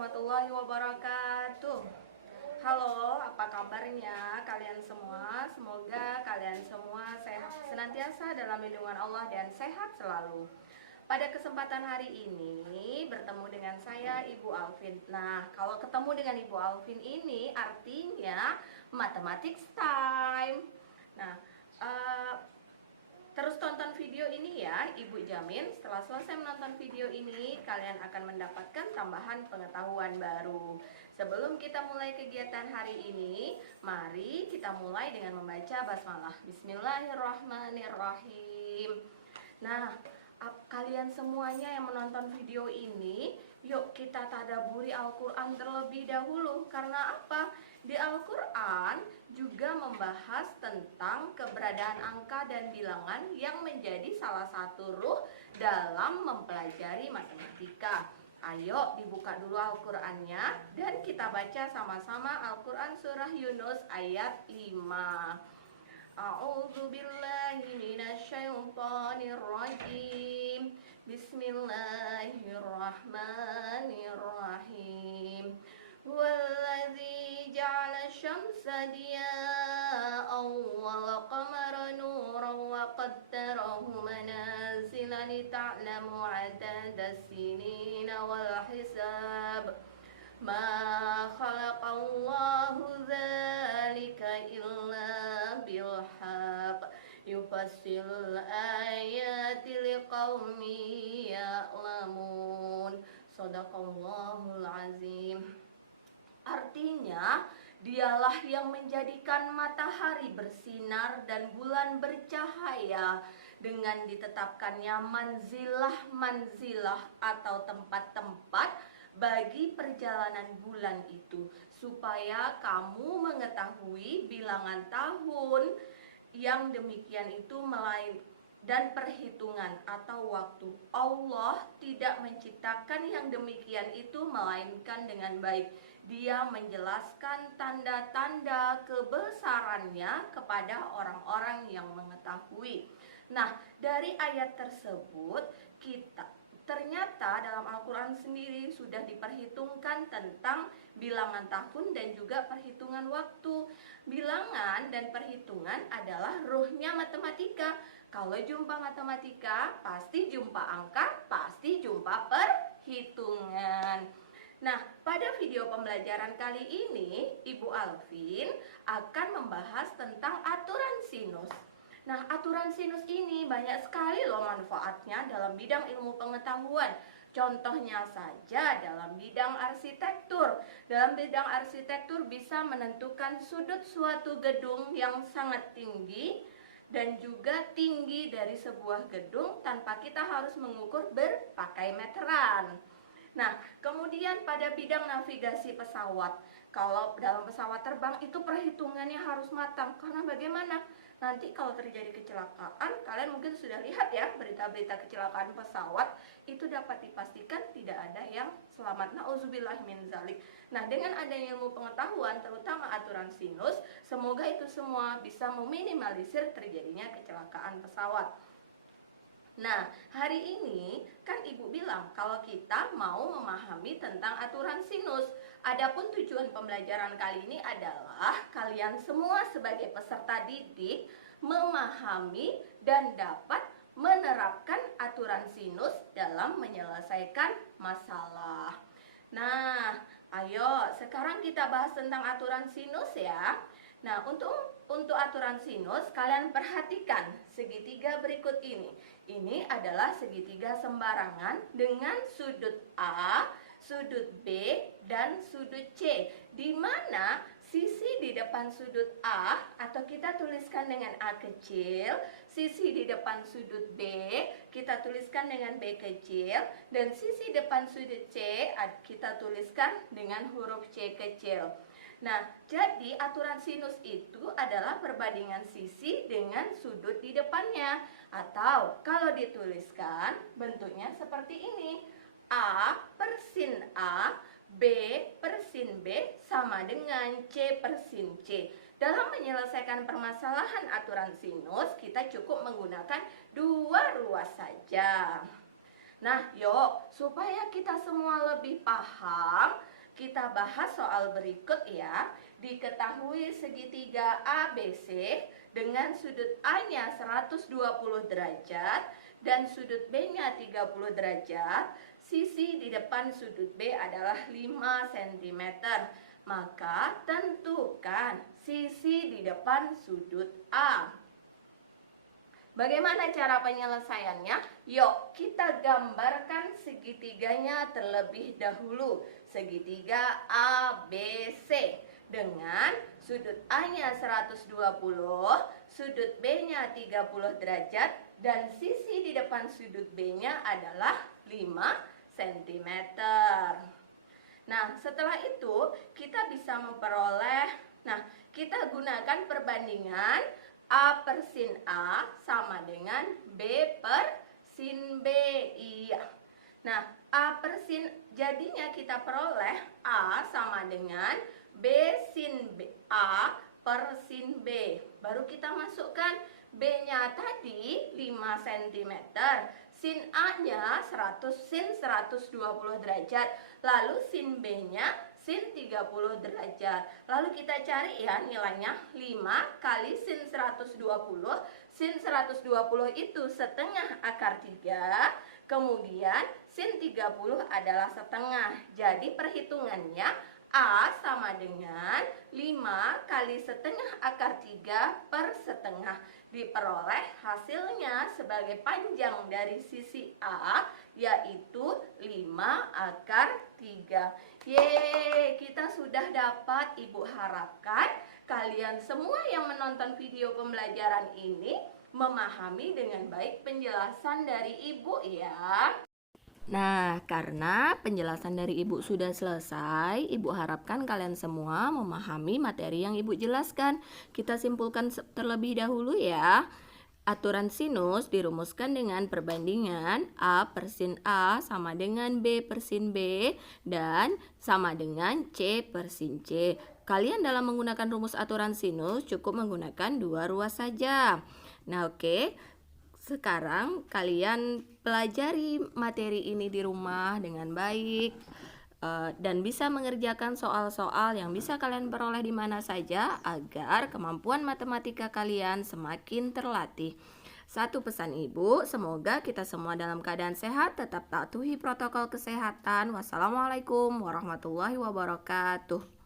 warahmatullahi wabarakatuh. Halo, apa kabarnya kalian semua? Semoga kalian semua sehat senantiasa dalam lindungan Allah dan sehat selalu. Pada kesempatan hari ini bertemu dengan saya Ibu Alvin. Nah, kalau ketemu dengan Ibu Alvin ini artinya mathematics time. Nah, terus tonton video ini ya, Ibu jamin setelah selesai menonton video ini kalian akan mendapatkan tambahan pengetahuan baru. Sebelum kita mulai kegiatan hari ini, mari kita mulai dengan membaca basmalah. Bismillahirrahmanirrahim. Nah, kalian semuanya yang menonton video ini, yuk kita tadabburi Al-Quran terlebih dahulu. Karena apa? Di Al-Quran juga membahas tentang keberadaan angka dan bilangan yang menjadi salah satu ruh dalam mempelajari matematika. Ayo dibuka dulu Al-Qurannya dan kita baca sama-sama Al-Quran surah Yunus ayat 5. A'udzu billahi minasyaitonir rajim. Bismillahirrahmanirrahim. Wallazi ja'ala syamsa diya'an wal qamara nuran wa qaddarahu manazila lita'lamu 'adadas sinina wal hisab. Ma khalaqallahu dzalika illa bilhaq yufassilul ayati liqaumin ya'lamun. Shadaqallahul azim. Artinya, dialah yang menjadikan matahari bersinar dan bulan bercahaya dengan ditetapkannya manzilah-manzilah atau tempat-tempat bagi perjalanan bulan itu, supaya kamu mengetahui bilangan tahun yang demikian itu dan perhitungan atau waktu. Allah tidak menciptakan yang demikian itu melainkan dengan baik. Dia menjelaskan tanda-tanda kebesarannya kepada orang-orang yang mengetahui. Nah, dari ayat tersebut ternyata dalam Al-Quran sendiri sudah diperhitungkan tentang bilangan tahun dan juga perhitungan waktu. Bilangan dan perhitungan adalah ruhnya matematika. Kalau jumpa matematika, pasti jumpa angka, pasti jumpa perhitungan. Nah, pada video pembelajaran kali ini, Ibu Alvin akan membahas tentang aturan sinus. Nah, aturan sinus ini banyak sekali loh manfaatnya dalam bidang ilmu pengetahuan. Contohnya saja dalam bidang arsitektur. Dalam bidang arsitektur bisa menentukan sudut suatu gedung yang sangat tinggi dan juga tinggi dari sebuah gedung tanpa kita harus mengukur berpakai meteran. Nah, kemudian pada bidang navigasi pesawat, kalau dalam pesawat terbang itu perhitungannya harus matang. Karena bagaimana? Nanti kalau terjadi kecelakaan, kalian mungkin sudah lihat ya berita-berita kecelakaan pesawat, itu dapat dipastikan tidak ada yang selamat. Nauzubillah min zalik. Nah, dengan adanya ilmu pengetahuan, terutama aturan sinus, semoga itu semua bisa meminimalisir terjadinya kecelakaan pesawat. Nah, hari ini kan Ibu bilang kalau kita mau memahami tentang aturan sinus. Adapun tujuan pembelajaran kali ini adalah kalian semua sebagai peserta didik memahami dan dapat menerapkan aturan sinus dalam menyelesaikan masalah. Nah, ayo sekarang kita bahas tentang aturan sinus ya. Nah, untuk aturan sinus, kalian perhatikan segitiga berikut ini. Ini adalah segitiga sembarangan dengan sudut A, sudut B, dan sudut C. Di mana sisi di depan sudut A, atau kita tuliskan dengan A kecil, sisi di depan sudut B, kita tuliskan dengan B kecil, dan sisi depan sudut C, kita tuliskan dengan huruf C kecil. Nah, jadi aturan sinus itu adalah perbandingan sisi dengan sudut di depannya. Atau kalau dituliskan bentuknya seperti ini. A per sin A, B per sin B sama dengan C per sin C. Dalam menyelesaikan permasalahan aturan sinus, kita cukup menggunakan dua ruas saja. Nah, yuk, supaya kita semua lebih paham, kita bahas soal berikut ya. Diketahui segitiga ABC dengan sudut A-nya 120 derajat dan sudut B-nya 30 derajat. Sisi di depan sudut B adalah 5 cm. Maka tentukan sisi di depan sudut A. Bagaimana cara penyelesaiannya? Yuk kita gambarkan segitiganya terlebih dahulu. Segitiga ABC dengan sudut A-nya 120, sudut B-nya 30 derajat, dan sisi di depan sudut B-nya adalah 5 cm. Nah, setelah itu kita bisa memperoleh, kita gunakan perbandingan A per sin A sama dengan B per sin B. Iya. Nah, A per sin, jadinya kita peroleh A sama dengan B sin B, A per sin B. Baru kita masukkan B-nya tadi 5 cm, sin A-nya 120 derajat, lalu sin B-nya sin 30 derajat. Lalu kita cari ya nilainya, 5 kali sin 120. Sin 120 itu setengah akar 3, kemudian sin 30 adalah setengah. Jadi perhitungannya A sama dengan 5 kali setengah akar 3 per setengah. Diperoleh hasilnya sebagai panjang dari sisi A yaitu 5 akar 3. Yeay, kita sudah dapat. Ibu harapkan kalian semua yang menonton video pembelajaran ini memahami dengan baik penjelasan dari ibu ya. Nah, karena penjelasan dari Ibu sudah selesai, Ibu harapkan kalian semua memahami materi yang Ibu jelaskan. Kita simpulkan terlebih dahulu ya. Aturan sinus dirumuskan dengan perbandingan A per sin A sama dengan B per sin B dan sama dengan C per sin C. Kalian dalam menggunakan rumus aturan sinus cukup menggunakan 2 ruas saja. Nah, oke. Sekarang kalian pelajari materi ini di rumah dengan baik dan bisa mengerjakan soal-soal yang bisa kalian peroleh di mana saja agar kemampuan matematika kalian semakin terlatih. Satu pesan Ibu, semoga kita semua dalam keadaan sehat, tetap patuhi protokol kesehatan. Wassalamualaikum warahmatullahi wabarakatuh.